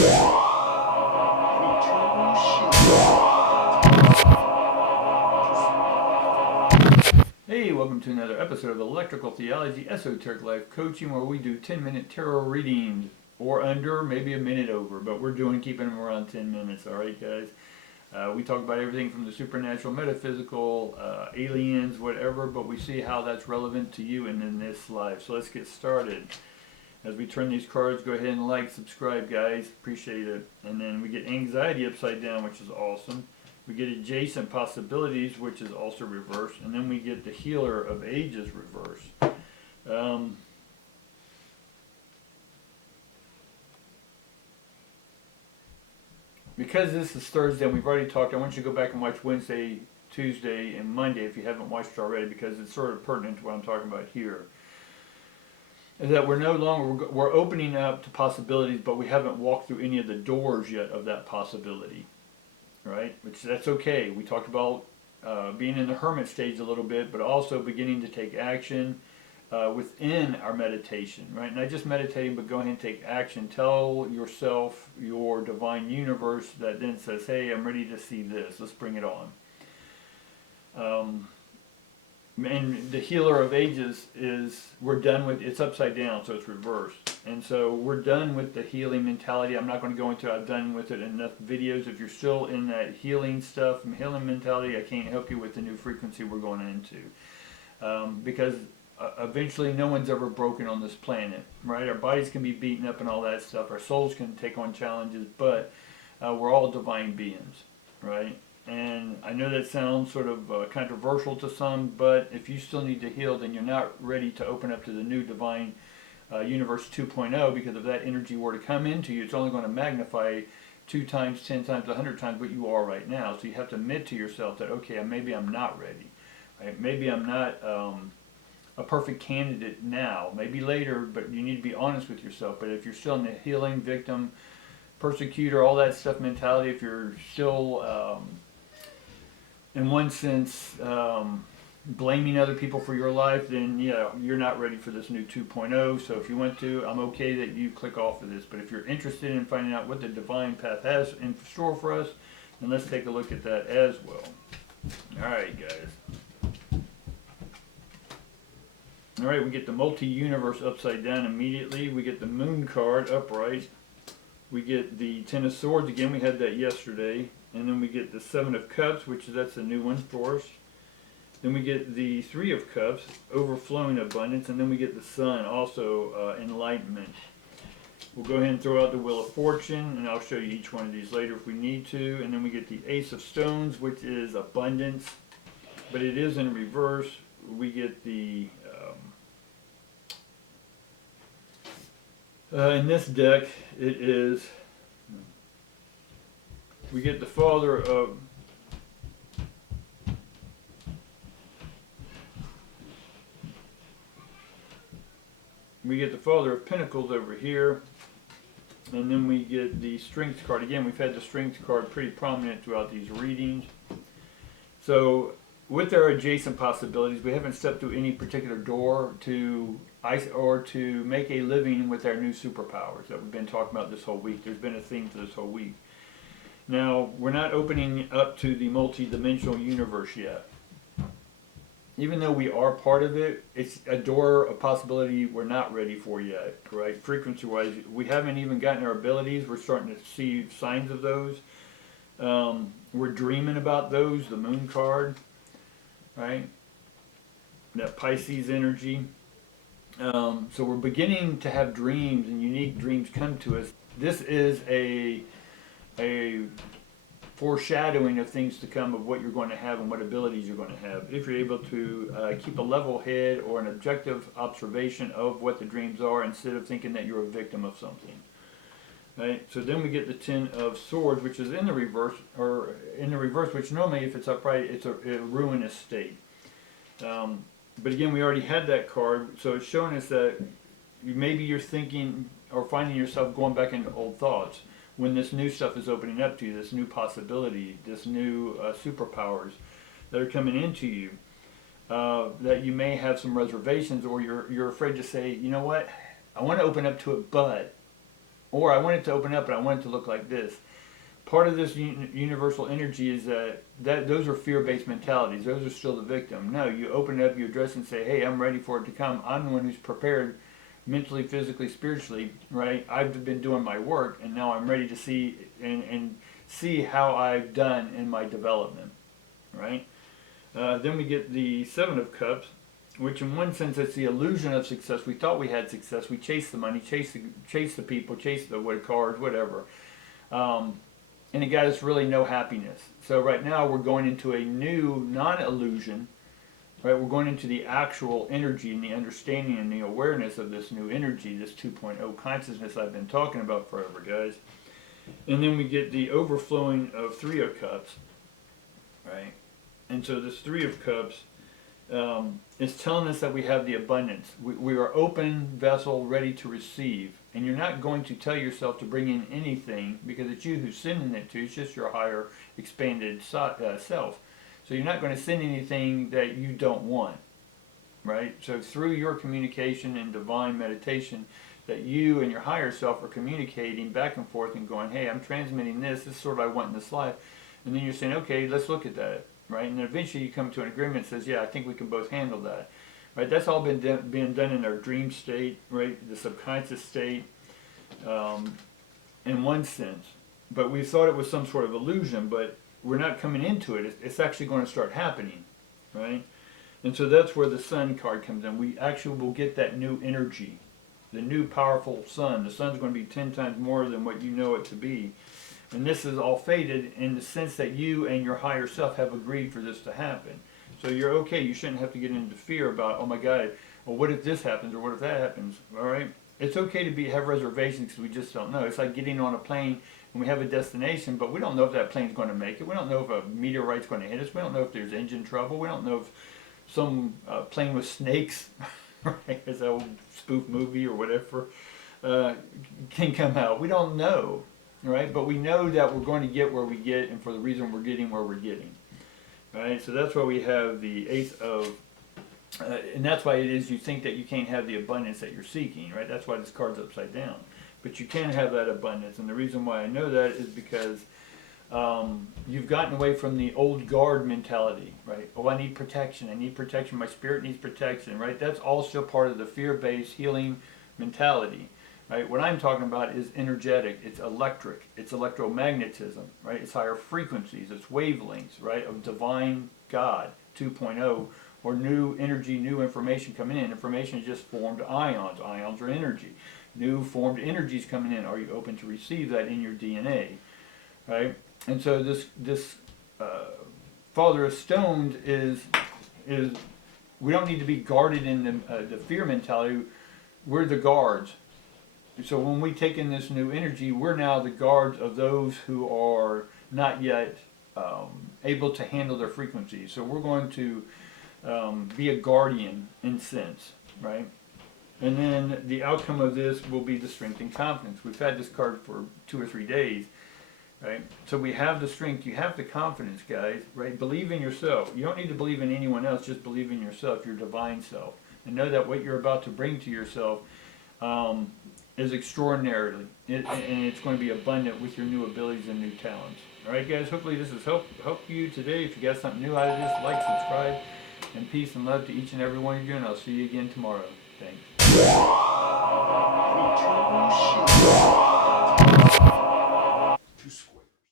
Hey, welcome to another episode of Electrical Theology, Esoteric Life Coaching, where we do 10-minute tarot readings, or under, maybe a minute over, but we're keeping them around 10 minutes, alright guys? We talk about everything from the supernatural, metaphysical, aliens, whatever, but we see how that's relevant to you and in this life. So let's get started. As we turn these cards, go ahead and like, subscribe guys, appreciate it. And then we get anxiety upside down, which is awesome. We get adjacent possibilities, which is also reversed, and then we get the healer of ages reversed. Because this is Thursday and we've already talked, I want you to go back and watch Wednesday, Tuesday, and Monday if you haven't watched it already, because it's sort of pertinent to what I'm talking about here. Is that we're no longer, we're opening up to possibilities, but we haven't walked through any of the doors yet of that possibility. Right? Which that's okay. We talked about being in the hermit stage a little bit, but also beginning to take action within our meditation, right? Not just meditating, but go ahead and take action. Tell yourself, your divine universe, that then says, hey, I'm ready to see this. Let's bring it on. And the healer of ages is, we're done with, it's upside down, so it's reversed. And so we're done with the healing mentality. I'm not going to go into it. I've done with it enough videos. If you're still in that healing stuff, healing mentality, I can't help you with the new frequency we're going into. Because eventually no one's ever broken on this planet, right? Our bodies can be beaten up and all that stuff. Our souls can take on challenges, but we're all divine beings, right? And I know that sounds sort of controversial to some, but if you still need to heal, then you're not ready to open up to the new divine universe 2.0, because if that energy were to come into you, it's only going to magnify 2 times, 10 times, 100 times what you are right now. So you have to admit to yourself that, okay, maybe I'm not ready. Right? Maybe I'm not a perfect candidate now. Maybe later, but you need to be honest with yourself. But if you're still in the healing, victim, persecutor, all that stuff mentality, if you're still in one sense blaming other people for your life, then yeah, you're not ready for this new 2.0. So if you want to, I'm okay that you click off of this. But if you're interested in finding out what the divine path has in store for us, then let's take a look at that as well. Alright guys. Alright, we get the multi-universe upside down immediately. We get the moon card upright. We get the Ten of Swords, again we had that yesterday. And then we get the Seven of Cups, which that's a new one for us. Then we get the Three of Cups, overflowing abundance. And then we get the Sun, also enlightenment. We'll go ahead and throw out the Wheel of Fortune, and I'll show you each one of these later if we need to. And then we get the Ace of Stones, which is abundance, but it is in reverse. We get the, in this deck, it is, we get the Father of, Pentacles over here, and then we get the Strength card. Again, we've had the Strength card pretty prominent throughout these readings. So with our adjacent possibilities, we haven't stepped through any particular door to make a living with our new superpowers that we've been talking about this whole week. There's been a theme for this whole week. Now, we're not opening up to the multi-dimensional universe yet. Even though we are part of it, it's a door of possibility we're not ready for yet, right? Frequency-wise, we haven't even gotten our abilities. We're starting to see signs of those. We're dreaming about those, the moon card, right? That Pisces energy. So we're beginning to have dreams, and unique dreams come to us. This is a foreshadowing of things to come, of what you're going to have and what abilities you're going to have, if you're able to keep a level head or an objective observation of what the dreams are, instead of thinking that you're a victim of something. Right? So then we get the Ten of Swords, which is in the reverse, which normally if it's upright, it's a ruinous state. But again, we already had that card, so it's showing us that maybe you're thinking or finding yourself going back into old thoughts when this new stuff is opening up to you, this new possibility, this new superpowers that are coming into you, that you may have some reservations, or you're afraid to say, you know what, I want to open up to it, but Or I want it to open up and I want it to look like this. Part of this universal energy is that those are fear-based mentalities. Those are still the victim. No, you open it up, you address it and say, hey, I'm ready for it to come. I'm the one who's prepared mentally, physically, spiritually, right? I've been doing my work, and now I'm ready to see and see how I've done in my development, right? Then we get the Seven of Cups, which in one sense it's the illusion of success. We thought we had success. We chased the money, chased the people, chased the cars, whatever. And it got us really no happiness. So right now we're going into a new non-illusion, right? We're going into the actual energy and the understanding and the awareness of this new energy, this 2.0 consciousness I've been talking about forever, guys. And then we get the overflowing of Three of Cups, right? And so this Three of Cups is telling us that we have the abundance. We are open vessel, ready to receive. And you're not going to tell yourself to bring in anything because it's you who's sending it to. It's just your higher, expanded self. So you're not going to send anything that you don't want, right? So through your communication and divine meditation, that you and your higher self are communicating back and forth and going, hey, I'm transmitting this. This is sort of what I want in this life. And then you're saying, okay, let's look at that, right? And then eventually you come to an agreement that says, yeah, I think we can both handle that. Right, that's all being done in our dream state, right? The subconscious state, in one sense. But we thought it was some sort of illusion, but we're not coming into it. It's actually going to start happening, right? And so that's where the Sun card comes in. We actually will get that new energy, the new powerful Sun. The Sun's going to be 10 times more than what you know it to be. And this is all fated in the sense that you and your higher self have agreed for this to happen. So you're okay. You shouldn't have to get into fear about, oh my God, well, what if this happens or what if that happens? All right? It's okay to have reservations because we just don't know. It's like getting on a plane and we have a destination, but we don't know if that plane's going to make it. We don't know if a meteorite's going to hit us. We don't know if there's engine trouble. We don't know if some plane with snakes, right, as an old spoof movie or whatever, can come out. We don't know, right? But we know that we're going to get where we get and for the reason we're getting where we're getting. Right, so that's why we have the Ace of, and that's why it is you think that you can't have the abundance that you're seeking, right? That's why this card's upside down. But you can have that abundance, and the reason why I know that is because you've gotten away from the old guard mentality, right? Oh, I need protection, my spirit needs protection, right? That's all still part of the fear-based healing mentality. Right? What I'm talking about is energetic, it's electric, it's electromagnetism, right? It's higher frequencies, it's wavelengths, right, of divine God 2.0, or new energy, new information coming in. Information is just formed ions. Ions are energy. New formed energies coming in. Are you open to receive that in your DNA, right? And so this Father of Stones is we don't need to be guarded in the fear mentality. We're the guards. So when we take in this new energy, we're now the guards of those who are not yet able to handle their frequencies. So we're going to be a guardian in sense, right? And then the outcome of this will be the strength and confidence. We've had this card for 2 or 3 days, right? So we have the strength, you have the confidence, guys, right? Believe in yourself. You don't need to believe in anyone else, just believe in yourself, your divine self. And know that what you're about to bring to yourself is extraordinarily, and it's going to be abundant with your new abilities and new talents. All right, guys, hopefully this has helped you today. If you got something new out of this, like, subscribe, and peace and love to each and every one of you, and I'll see you again tomorrow. Thanks.